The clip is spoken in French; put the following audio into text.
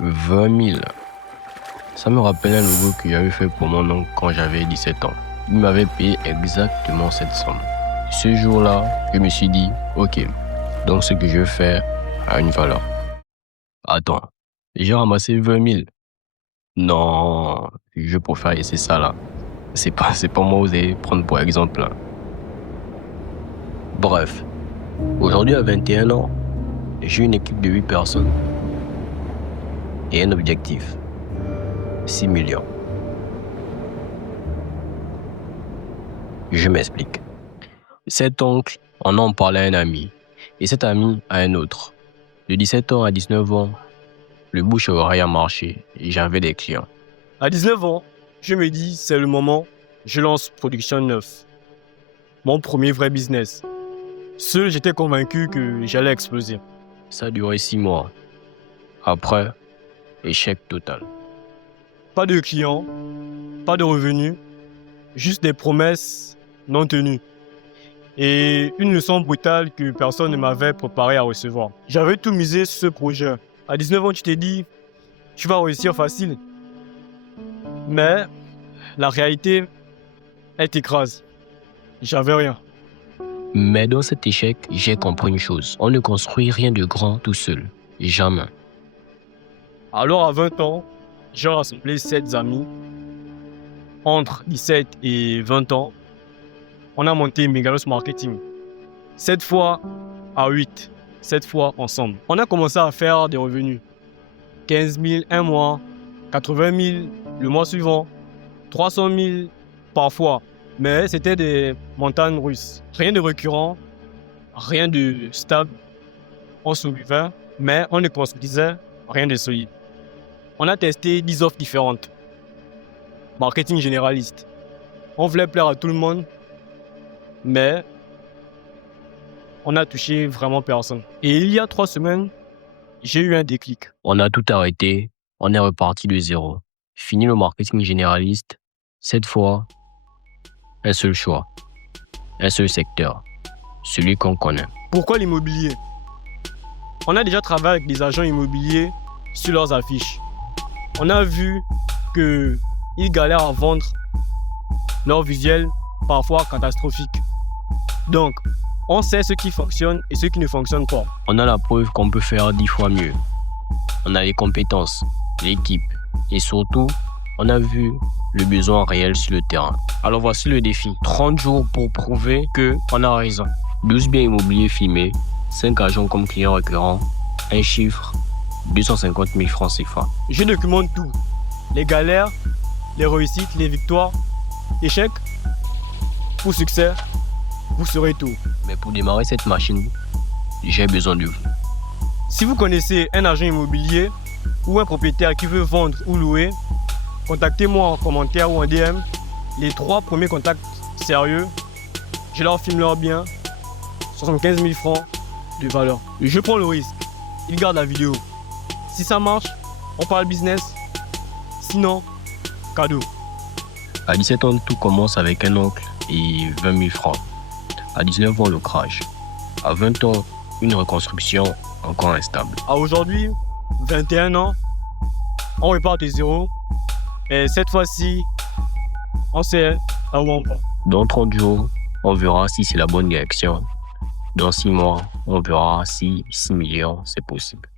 20 000. Ça me rappelle un logo que j'avais fait pour mon oncle quand j'avais 17 ans. Il m'avait payé exactement cette somme. Ce jour-là, je me suis dit, ok, donc ce que je veux faire a une valeur. Attends, j'ai ramassé 20 000. Non, je préfère laisser ça là. C'est pas moi vous allez prendre pour exemple. Là. Bref, aujourd'hui à 21 ans, j'ai une équipe de 8 personnes et un objectif, 6 millions. Je m'explique. Cet oncle en parlait à un ami et cet ami à un autre. De 17 ans à 19 ans, le bouche à oreille a marché et j'avais des clients. À 19 ans, je me dis, c'est le moment, je lance Production 9. Mon premier vrai business. Seul, j'étais convaincu que j'allais exploser. Ça a duré 6 mois. Après, échec total. Pas de clients, pas de revenus, juste des promesses non tenues. Et une leçon brutale que personne ne m'avait préparé à recevoir. J'avais tout misé sur ce projet. À 19 ans, tu t'es dit, tu vas réussir facile. Mais la réalité, elle t'écrase. J'avais rien. Mais dans cet échec, j'ai compris une chose. On ne construit rien de grand tout seul. Jamais. Alors à 20 ans, j'ai rassemblé 7 amis. Entre 17 et 20 ans, on a monté Megalos Marketing. 7 fois à 8, 7 fois ensemble. On a commencé à faire des revenus. 15 000 un mois, 80 000 le mois suivant, 300 000 parfois. Mais c'était des montagnes russes. Rien de récurrent, rien de stable. On survivait, mais on ne construisait rien de solide. On a testé 10 offres différentes. Marketing généraliste. On voulait plaire à tout le monde, mais on a touché vraiment personne. Et il y a 3 semaines, j'ai eu un déclic. On a tout arrêté, on est reparti de zéro. Fini le marketing généraliste. Cette fois, un seul choix, un seul secteur, celui qu'on connaît. Pourquoi l'immobilier? On a déjà travaillé avec des agents immobiliers sur leurs affiches. On a vu qu'ils galèrent à vendre leurs visuels parfois catastrophiques. Donc, on sait ce qui fonctionne et ce qui ne fonctionne pas. On a la preuve qu'on peut faire 10 fois mieux. On a les compétences, l'équipe et surtout, on a vu le besoin réel sur le terrain. Alors voici le défi. 30 jours pour prouver qu'on a raison. 12 biens immobiliers filmés, 5 agents comme clients récurrents, un chiffre, 250 000 francs CFA. Je documente tout. Les galères, les réussites, les victoires, échecs ou succès, vous saurez tout. Mais pour démarrer cette machine, j'ai besoin de vous. Si vous connaissez un agent immobilier ou un propriétaire qui veut vendre ou louer, contactez-moi en commentaire ou en DM. Les 3 premiers contacts sérieux, je leur filme leur bien, 75 000 francs de valeur. Je prends le risque, ils gardent la vidéo. Si ça marche, on parle business. Sinon, cadeau. À 17 ans, tout commence avec un oncle et 20 000 francs. À 19 ans, le crash. À 20 ans, une reconstruction encore instable. À aujourd'hui, 21 ans, on repart de zéro. Et cette fois-ci, on sait à où on va. Dans 30 jours, on verra si c'est la bonne direction. Dans 6 mois, on verra si 6 millions, c'est possible.